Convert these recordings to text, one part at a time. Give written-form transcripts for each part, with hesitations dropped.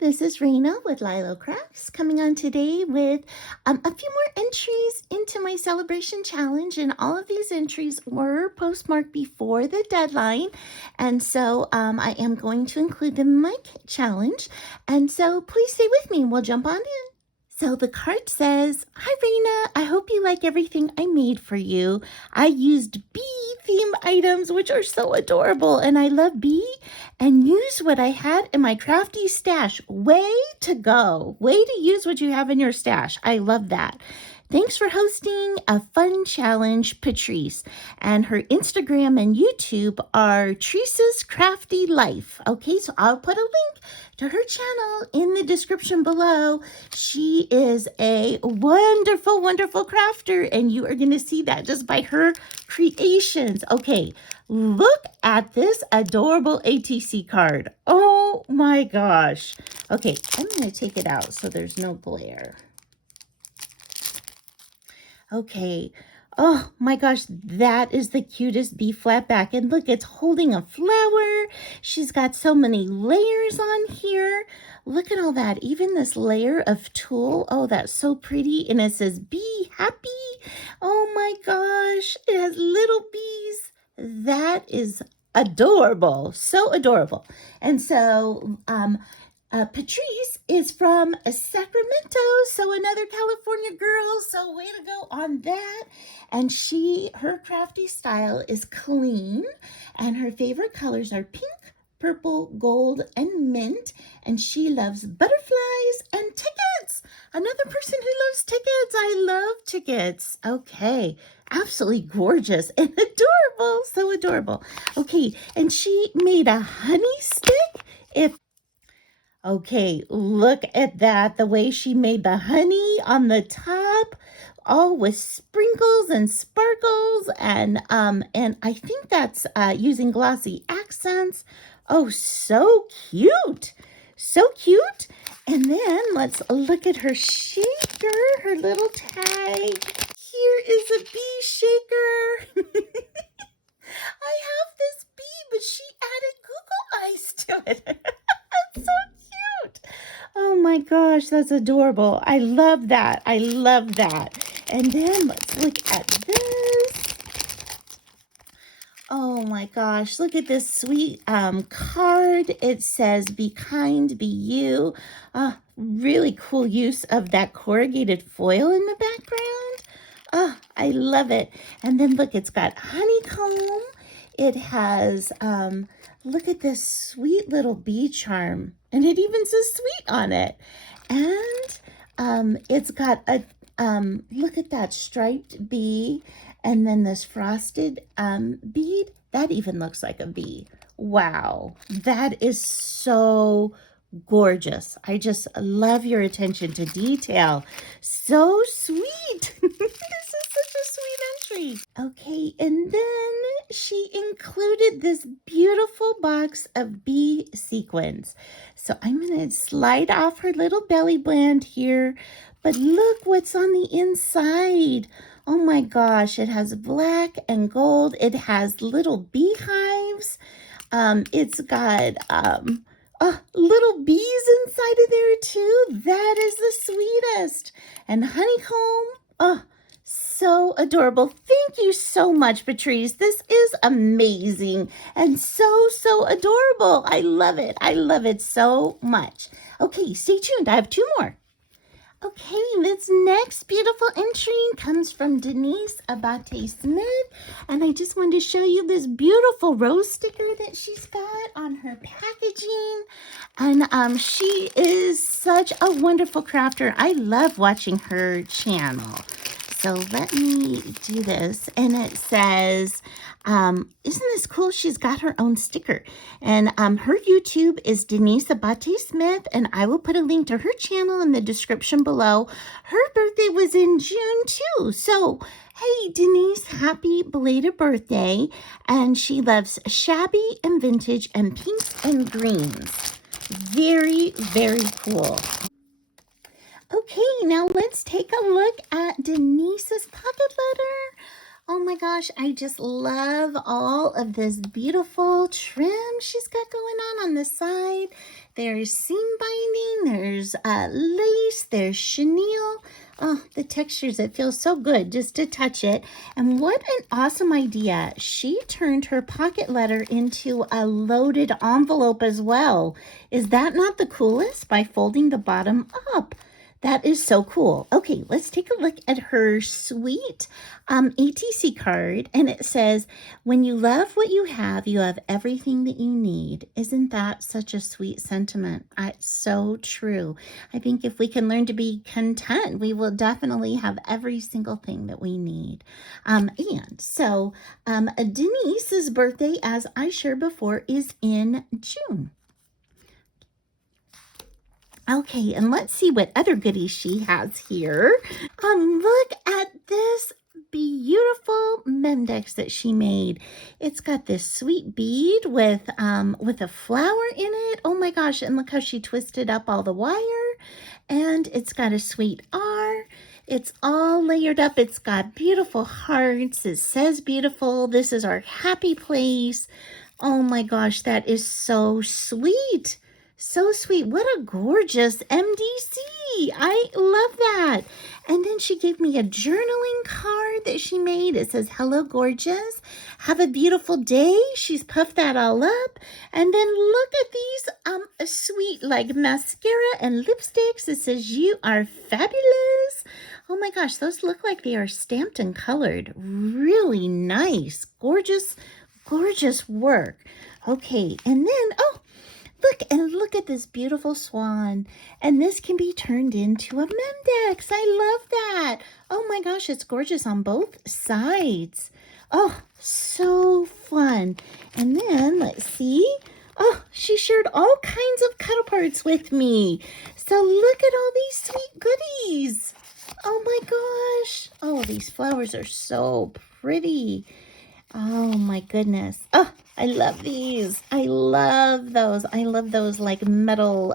this is Raina with LYLO Crafts coming on today with a few more entries into my celebration challenge, and all of these entries were postmarked before the deadline, and so I am going to include them in my challenge, and so please stay with me and we'll jump on in. So the card says, "Hi Raina, I hope you like everything I made for you. I used bee theme items, which are so adorable, and I love bee, and use what I had in my crafty stash." Way to go. Way to use what you have in your stash. I love that. Thanks for hosting a fun challenge, Patrice. And her Instagram and YouTube are Teresa's Crafty Life. Okay, so I'll put a link to her channel in the description below. She is a wonderful, wonderful crafter, and you are going to see that just by her creations. Okay, look at this adorable ATC card. Oh my gosh. Okay, I'm going to take it out so there's no glare. Okay. Oh my gosh, that is the cutest bee flat back. And look, it's holding a flower. She's got so many layers on here. Look at all that. Even this layer of tulle. Oh, that's so pretty. And it says, "Be happy." Oh my gosh, it has little bees. That is adorable. So adorable. And so, Patrice is from Sacramento, so another California girl, so way to go on that. And her crafty style is clean, and her favorite colors are pink, purple, gold, and mint, and she loves butterflies and tickets. Another person who loves tickets. I love tickets. Okay, absolutely gorgeous and adorable, so adorable. Okay, and she made a honey stick. Okay, look at that, the way she made the honey on the top, all with sprinkles and sparkles, and I think that's using glossy accents. Oh, so cute. So cute. And then let's look at her shaker, her little tag. Here is a bee shaker. I have this bee, but she added Google Eyes to it. That's so cute. Oh my gosh, that's adorable. I love that. I love that. And then let's look at this. Oh my gosh, look at this sweet card. It says, "Be kind, be you." Really cool use of that corrugated foil in the background. I love it. And then look, it's got honeycomb. It has, look at this sweet little bee charm. And it even says "sweet" on it. And it's got a, look at that striped bee. And then this frosted bead. That even looks like a bee. Wow. That is so gorgeous. I just love your attention to detail. So sweet. This is such a sweet entry. Okay, and then she included this beautiful box of bee sequins. So I'm going to slide off her little belly band here, but look what's on the inside. Oh my gosh, it has black and gold. It has little beehives. It's got little bees inside of there too. That is the sweetest. And honeycomb. Oh, so adorable. Thank you so much, Patrice. This is amazing and so, so adorable. I love it. I love it so much. Okay, stay tuned. I have two more. Okay, this next beautiful entry comes from Denise Abate Smith, and I just wanted to show you this beautiful rose sticker that she's got on her packaging. And she is such a wonderful crafter. I love watching her channel. So let me do this. And it says, isn't this cool? She's got her own sticker. And her YouTube is Denise Abate Smith. And I will put a link to her channel in the description below. Her birthday was in June too. So, hey, Denise, happy belated birthday. And she loves shabby and vintage and pinks and greens. Very, very cool. Okay, now let's take a look at Denise's pocket letter. Oh my gosh, I just love all of this beautiful trim she's got going on the side. There's seam binding, there's lace, there's chenille. Oh, the textures, it feels so good just to touch it. And what an awesome idea. She turned her pocket letter into a loaded envelope as well. Is that not the coolest? By folding the bottom up. That is so cool. Okay, let's take a look at her sweet ATC card. And it says, when you love what you have everything that you need. Isn't that such a sweet sentiment? It's so true. I think if we can learn to be content, we will definitely have every single thing that we need. Denise's birthday, as I shared before, is in June. Okay, and let's see what other goodies she has here. Look at this beautiful Mendex that she made. It's got this sweet bead with a flower in it. Oh my gosh, and look how she twisted up all the wire. And it's got a sweet R. It's all layered up. It's got beautiful hearts. It says beautiful. This is our happy place. Oh my gosh, that is so sweet. So sweet. What a gorgeous MDC. I love that. And then she gave me a journaling card that she made. It says, hello, gorgeous. Have a beautiful day. She's puffed that all up. And then look at these sweet like mascara and lipsticks. It says, you are fabulous. Oh my gosh, those look like they are stamped and colored. Really nice. Gorgeous, gorgeous work. Okay, and then, look at this beautiful swan. And this can be turned into a Mendex. I love that. Oh my gosh, it's gorgeous on both sides. Oh, so fun. And then let's see. Oh, she shared all kinds of cut aparts with me. So look at all these sweet goodies. Oh my gosh. Oh, these flowers are so pretty. Oh my goodness. Oh, I love these. I love those. I love those like metal,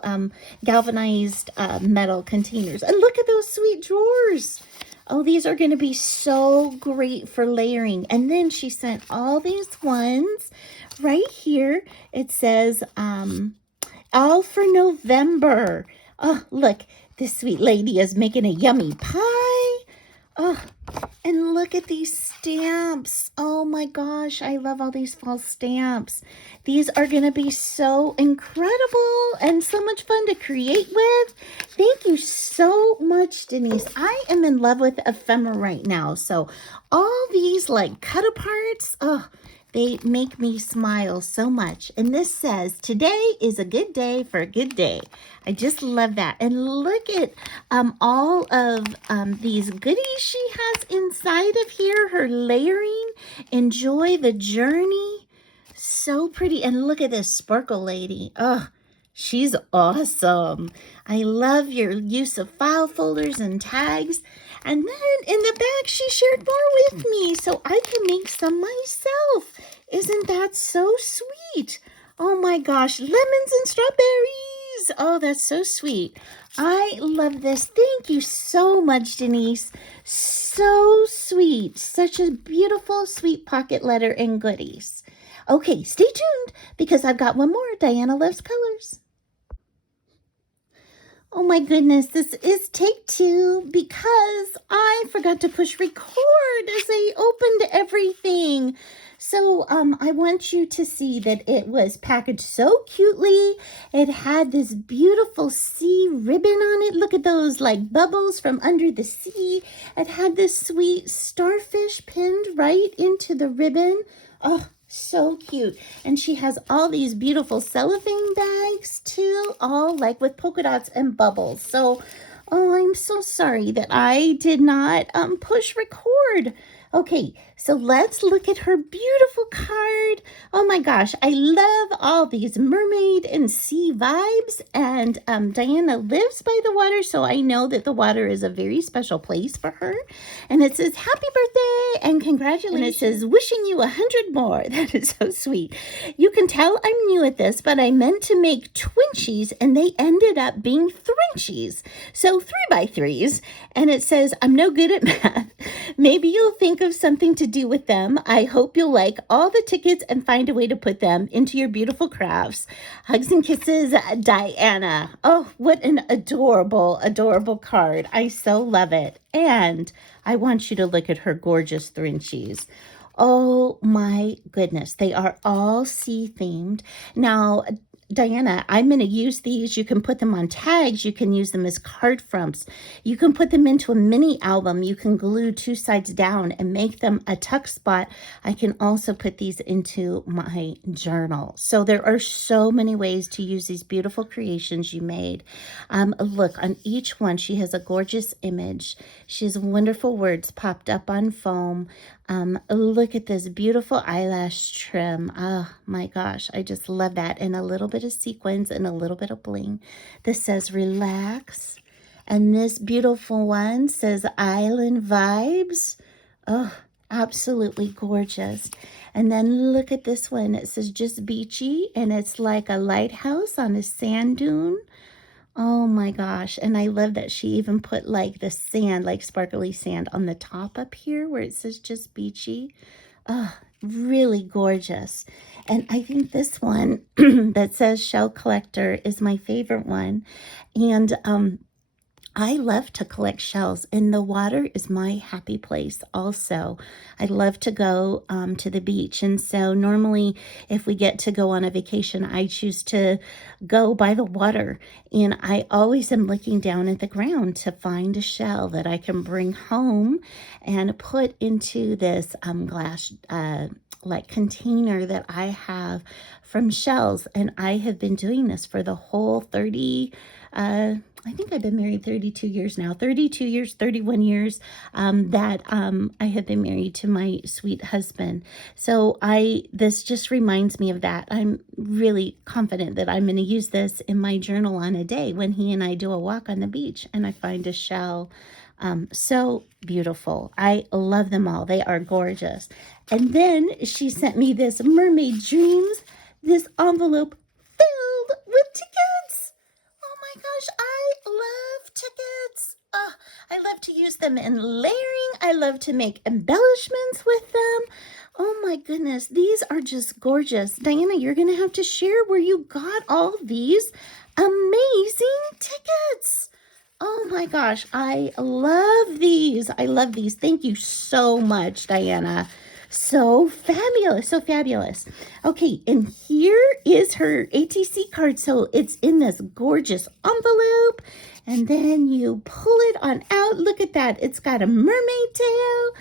galvanized metal containers. And look at those sweet drawers. Oh, these are going to be so great for layering. And then she sent all these ones right here. It says, all for November. Oh, look, this sweet lady is making a yummy pie. Oh, and look at these stamps. Oh my gosh, I love all these fall stamps. These are going to be so incredible and so much fun to create with. Thank you so much, Denise. I am in love with ephemera right now. So all these like cut aparts, oh, they make me smile so much. And this says, today is a good day for a good day. I just love that. And look at all of these goodies she has inside of here. Her layering. Enjoy the journey. So pretty. And look at this sparkle lady. Oh, she's awesome. I love your use of file folders and tags. And then in the back, she shared more with me so I can make some myself. Isn't that so sweet? Oh my gosh, lemons and strawberries. Oh, that's so sweet. I love this. Thank you so much, Denise. So sweet. Such a beautiful, sweet pocket letter and goodies. Okay, stay tuned because I've got one more. Diana Loves Colors. Oh my goodness, this is take 2 because I forgot to push record as I opened everything. So I want you to see that it was packaged so cutely. It had this beautiful sea ribbon on it. Look at those like bubbles from under the sea. It had this sweet starfish pinned right into the ribbon. Oh, so cute. And she has all these beautiful cellophane bags too, all like with polka dots and bubbles. So, oh, I'm so sorry that I did not push record. Okay, so let's look at her beautiful card. Oh my gosh, I love all these mermaid and sea vibes. And Diana lives by the water, so I know that the water is a very special place for her. And it says, happy birthday and congratulations. And it says, wishing you 100 more. That is so sweet. You can tell I'm new at this, but I meant to make twinchies and they ended up being thrinchies. So 3x3s. And it says, I'm no good at math. Maybe you'll think think of something to do with them. I hope you'll like all the tickets and find a way to put them into your beautiful crafts. Hugs and kisses, Diana. Oh, what an adorable, adorable card. I so love it. And I want you to look at her gorgeous scrunchies. Oh my goodness. They are all sea themed. Now, Diana, I'm going to use these. You can put them on tags. You can use them as card fronts. You can put them into a mini album. You can glue two sides down and make them a tuck spot. I can also put these into my journal. So there are so many ways to use these beautiful creations you made. Look, on each one, she has a gorgeous image. She has wonderful words popped up on foam. Look at this beautiful eyelash trim. Oh my gosh, I just love that. And a little bit of sequins and a little bit of bling. This says relax. And this beautiful one says island vibes. Oh, absolutely gorgeous. And then look at this one. It says just beachy, and it's like a lighthouse on a sand dune. Oh my gosh. And I love that she even put like the sand, like sparkly sand on the top up here where it says just beachy. Oh, really gorgeous. And I think this one that says shell collector is my favorite one. And I love to collect shells, and the water is my happy place also. I love to go to the beach, and so normally if we get to go on a vacation, I choose to go by the water, and I always am looking down at the ground to find a shell that I can bring home and put into this glass like container that I have from shells. And I have been doing this for the whole 30 I think I've been married 32 years now, 32 years, 31 years that I have been married to my sweet husband. So this just reminds me of that. I'm really confident that I'm going to use this in my journal on a day when he and I do a walk on the beach and I find a shell. So beautiful. I love them all. They are gorgeous. And then she sent me this Mermaid Dreams, this envelope filled with tickets. Oh my gosh, I love tickets. Oh, I love to use them in layering. I love to make embellishments with them. Oh my goodness, these are just gorgeous. Diana, you're going to have to share where you got all these amazing tickets. Oh my gosh, I love these. I love these. Thank you so much, Diana. So fabulous, so fabulous. Okay, and here is her ATC card. So it's in this gorgeous envelope, and then you pull it on out. Look at that. It's got a mermaid tail,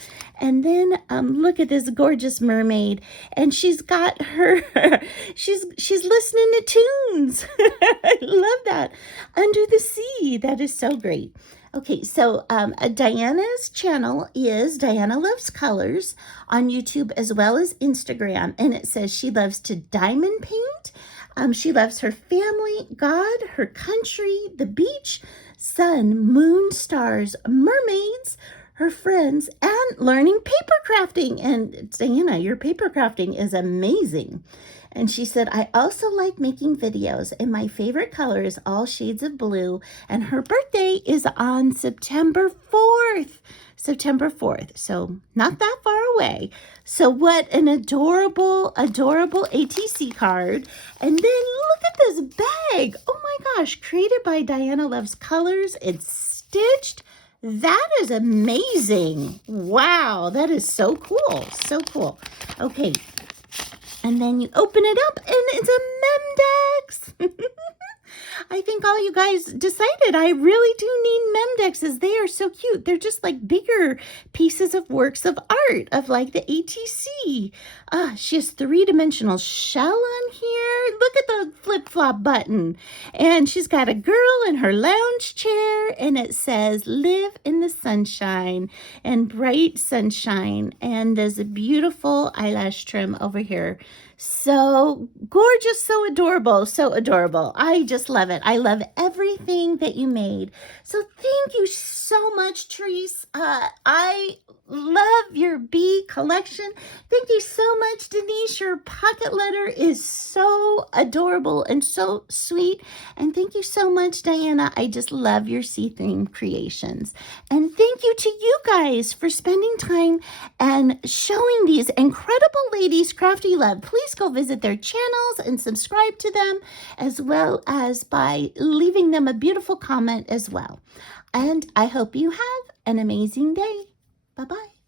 and then look at this gorgeous mermaid, and she's got her, she's listening to tunes. I love that. Under the sea. That is so great. Okay, so Diana's channel is Diana Loves Colors on YouTube as well as Instagram, and it says she loves to diamond paint. She loves her family, God, her country, the beach, sun, moon, stars, mermaids, her friends, and learning paper crafting. And Diana, your paper crafting is amazing. And she said, I also like making videos, and my favorite color is all shades of blue, and her birthday is on September 4th. September 4th, so not that far away. So what an adorable, adorable ATC card. And then look at this bag. Oh my gosh, created by Diana Loves Colors. It's stitched. That is amazing. Wow, that is so cool, so cool. Okay. And then you open it up, and it's a Memdex. I think all you guys decided I really do need Memdexes. They are so cute. They're just like bigger pieces of works of art of like the ATC. She has three-dimensional shell on here. Look at the flip-flop button. And she's got a girl in her lounge chair, and it says, live in the sunshine and bright sunshine. And there's a beautiful eyelash trim over here. So gorgeous, so adorable, so adorable. I just love it. I love everything that you made. So thank you so much, Therese. I love your bee collection. Thank you so much, Denise. Your pocket letter is so adorable and so sweet. And thank you so much, Diana. I just love your sea-theme creations. And thank you to you guys for spending time and showing these incredible ladies crafty love. Please go visit their channels and subscribe to them, as well as by leaving them a beautiful comment as well. And I hope you have an amazing day. Bye-bye.